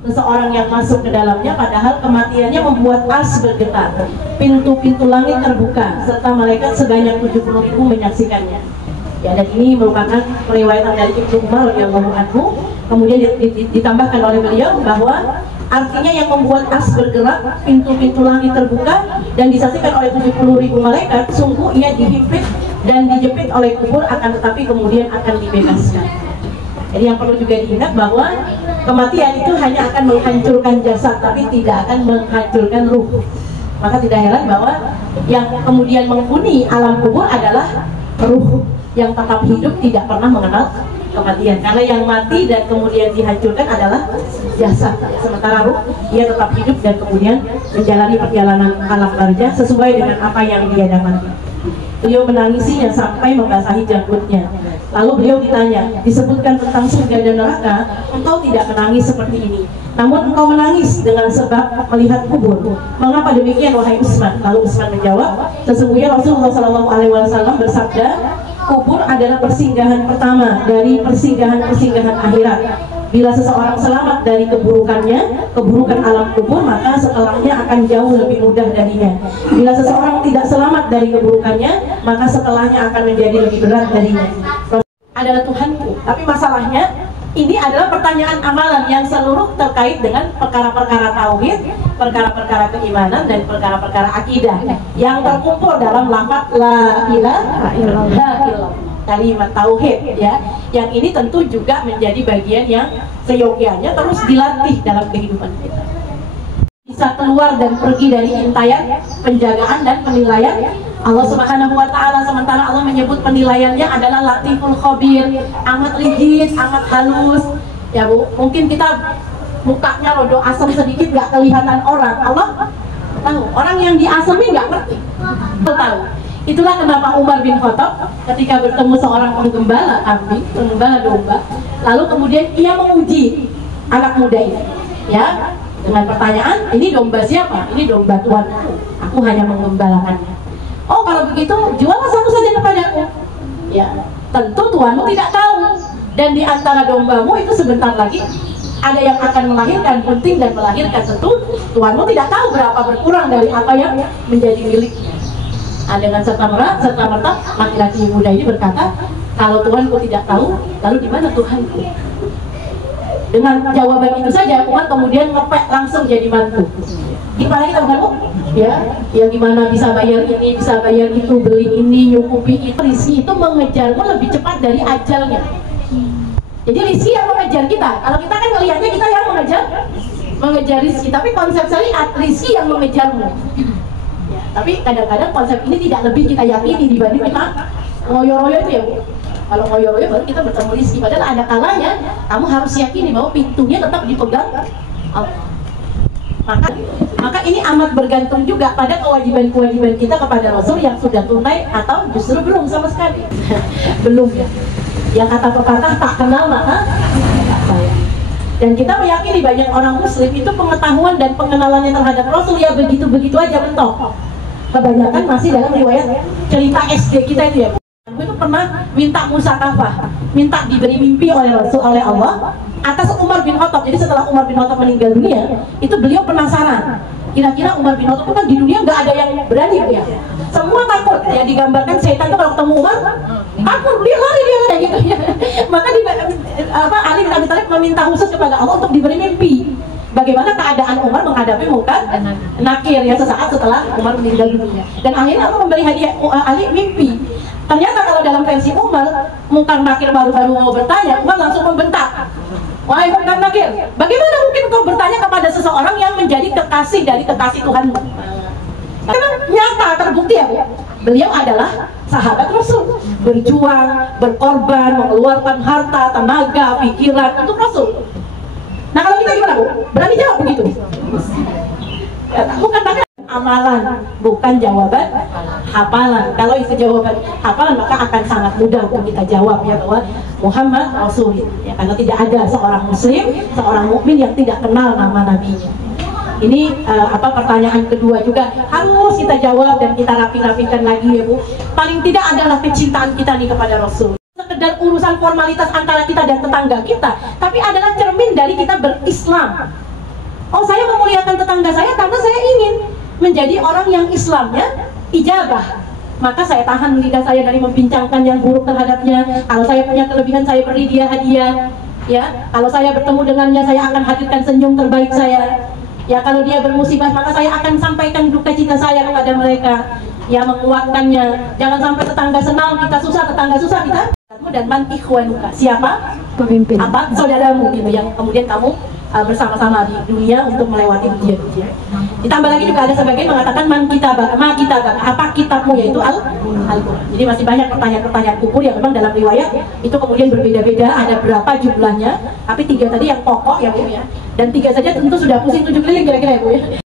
seseorang yang masuk ke dalamnya, padahal kematiannya membuat ars bergetar, pintu-pintu langit terbuka, serta malaikat sebanyak 70.000 menyaksikannya. Ya, dan ini merupakan periwayatan dari Ibnu Umar radhiyallahu anhu. Kemudian ditambahkan oleh beliau bahwa artinya yang membuat ars bergerak, pintu-pintu langit terbuka, dan disaksikan oleh 70.000 malaikat, sungguh ia dihimpit dan dijepit oleh kubur, akan tetapi kemudian akan dibebaskan. Jadi yang perlu juga diingat bahwa kematian itu hanya akan menghancurkan jasad, tapi tidak akan menghancurkan ruh. Maka tidak heran bahwa yang kemudian menghuni alam kubur adalah ruh yang tetap hidup, tidak pernah mengenal kematian. Karena yang mati dan kemudian dihancurkan adalah jasad, sementara ruh ia tetap hidup dan kemudian menjalani perjalanan alam barzah sesuai dengan apa yang dia dapati. Beliau menangisinya sampai membasahi janggutnya. Lalu beliau ditanya, disebutkan tentang surga dan neraka, engkau tidak menangis seperti ini, namun engkau menangis dengan sebab melihat kubur. Mengapa demikian wahai Utsman? Lalu Utsman menjawab, sesungguhnya Rasulullah SAW bersabda, kubur adalah persinggahan pertama dari persinggahan-persinggahan akhirat. Bila seseorang selamat dari keburukannya, keburukan alam kubur, maka setelahnya akan jauh lebih mudah darinya. Bila seseorang tidak selamat dari keburukannya, maka setelahnya akan menjadi lebih berat darinya. Adalah Tuhanku. Tapi masalahnya, ini adalah pertanyaan amalan yang seluruh terkait dengan perkara-perkara tauhid, perkara-perkara keimanan, dan perkara-perkara akidah yang terkumpul dalam lafaz la ilaha illallah, kalimat tauhid, ya. Yang ini tentu juga menjadi bagian yang seyogyanya terus dilatih dalam kehidupan kita. Bisa keluar dan pergi dari intayan penjagaan dan penilaian Allah Subhanahu wa Ta'ala, sementara Allah menyebut penilaiannya adalah Latiful Khabir, amat rigid, amat halus. Ya Bu, mungkin kita mukanya rodo asam sedikit, nggak kelihatan orang. Allah tahu, orang yang diasemi nggak ngerti, tahu. Itulah kenapa Umar bin Khattab ketika bertemu seorang penggembala kambing, penggembala domba, lalu kemudian ia menguji anak muda ini, ya, dengan pertanyaan, ini domba siapa? Ini domba tuanku, aku hanya mengembalakannya. Oh, kalau begitu juallah satu saja kepadaku. Ya, tentu tuanmu tidak tahu. Dan di antara dombamu itu sebentar lagi ada yang akan melahirkan, bunting dan melahirkan. Tentu tuanmu tidak tahu berapa berkurang dari apa yang menjadi miliknya. Nah, dengan serta-merta laki-laki muda ini berkata, kalau tuanku tidak tahu, lalu di mana Tuhanku? Dengan jawaban itu saja, Umar kemudian ngepek langsung jadi mantu. Gimana kita bukan Bu? Ya, yang gimana bisa bayar ini, bisa bayar itu, beli ini, nyukupi itu. Rizki itu mengejarmu lebih cepat dari ajalnya. Jadi rizki yang mengejar kita. Kalau kita kan melihatnya kita yang mengejar rizki, tapi konsep syariat rizki yang mengejarmu. Ya, tapi kadang-kadang konsep ini tidak lebih kita yakini dibanding kita ngoyo-ngoyo itu ya Bu. Kalau ngoyo-ngoyo baru kita bertemu rizki. Padahal ada kalanya kamu harus yakini bahwa pintunya tetap dipegang Allah. Maka ini amat bergantung juga pada kewajiban-kewajiban kita kepada Rasul yang sudah tunai atau justru belum sama sekali. Belum ya. Yang kata pepatah tak kenal maka tak sayang. Dan kita meyakini banyak orang muslim itu pengetahuan dan pengenalannya terhadap Rasul ya begitu-begitu aja mentok. Kebanyakan masih dalam riwayat cerita SD kita itu ya. Aku itu pernah minta musakafah, minta diberi mimpi oleh Rasul, oleh Allah atas Umar bin Khattab. Jadi setelah Umar bin Khattab meninggal dunia, itu beliau penasaran. Kira-kira Umar bin Khattab kan di dunia nggak ada yang berani ya. Semua takut ya, digambarkan setan itu kalau ketemu Umar takut, dia lari dia gitu ya. Maka Ali bin Abi Thalib meminta khusus kepada Allah untuk diberi mimpi. Bagaimana keadaan Umar menghadapi munkar nakir ya sesaat setelah Umar meninggal dunia. Dan akhirnya Allah memberi hadiah Ali mimpi. Ternyata kalau dalam versi Umar, munkar nakir baru-baru mau bertanya, Umar langsung membentak. Wahai munkar nakir, bagaimana mungkin kau bertanya kepada seseorang yang menjadi kekasih dari kekasih Tuhanmu? Memang nyata terbukti ya Bu. Beliau adalah sahabat Rasul, berjuang, berkorban, mengeluarkan harta, tenaga, pikiran untuk Rasul. Nah kalau kita gimana Bu? Berani jawab begitu? Ya, bukan nakir. Amalan, bukan jawaban hafalan. Kalau itu jawaban hafalan maka akan sangat mudah untuk kita jawab ya bahwa Muhammad Rasul ya, karena tidak ada seorang muslim, seorang mukmin yang tidak kenal nama nabinya. Ini pertanyaan kedua juga harus kita jawab dan kita rapi-rapikan lagi ya Bu. Paling tidak adalah kecintaan kita nih kepada Rasul. Sekedar urusan formalitas antara kita dan tetangga kita, tapi adalah cermin dari kita berislam. Oh, saya memuliakan tetangga saya karena saya ingin menjadi orang yang Islamnya ijabah. Maka saya tahan lidah saya dari membincangkan yang buruk terhadapnya. Kalau saya punya kelebihan, saya beri dia hadiah. Ya, kalau saya bertemu dengannya, saya akan hadirkan senyum terbaik saya. Ya, kalau dia bermusibah, maka saya akan sampaikan duka cita saya kepada mereka. Ya, menguatkannya. Jangan sampai tetangga senang, kita susah, tetangga susah, kita. Dan man ikhwanuka, siapa? Pemimpin. Apa? Saudaramu gitu, yang kemudian kamu bersama-sama di dunia untuk melewati ujian-ujian. Ditambah lagi juga ada sebagian mengatakan man kitabak, ma kitabak, apa kitabmu, yaitu Al-Quran. Jadi masih banyak pertanyaan-pertanyaan kubur yang memang dalam riwayat itu kemudian berbeda-beda, ada berapa jumlahnya, tapi 3 tadi yang pokok ya Bu ya, dan 3 saja tentu sudah pusing 7 keliling kira-kira ya Bu ya.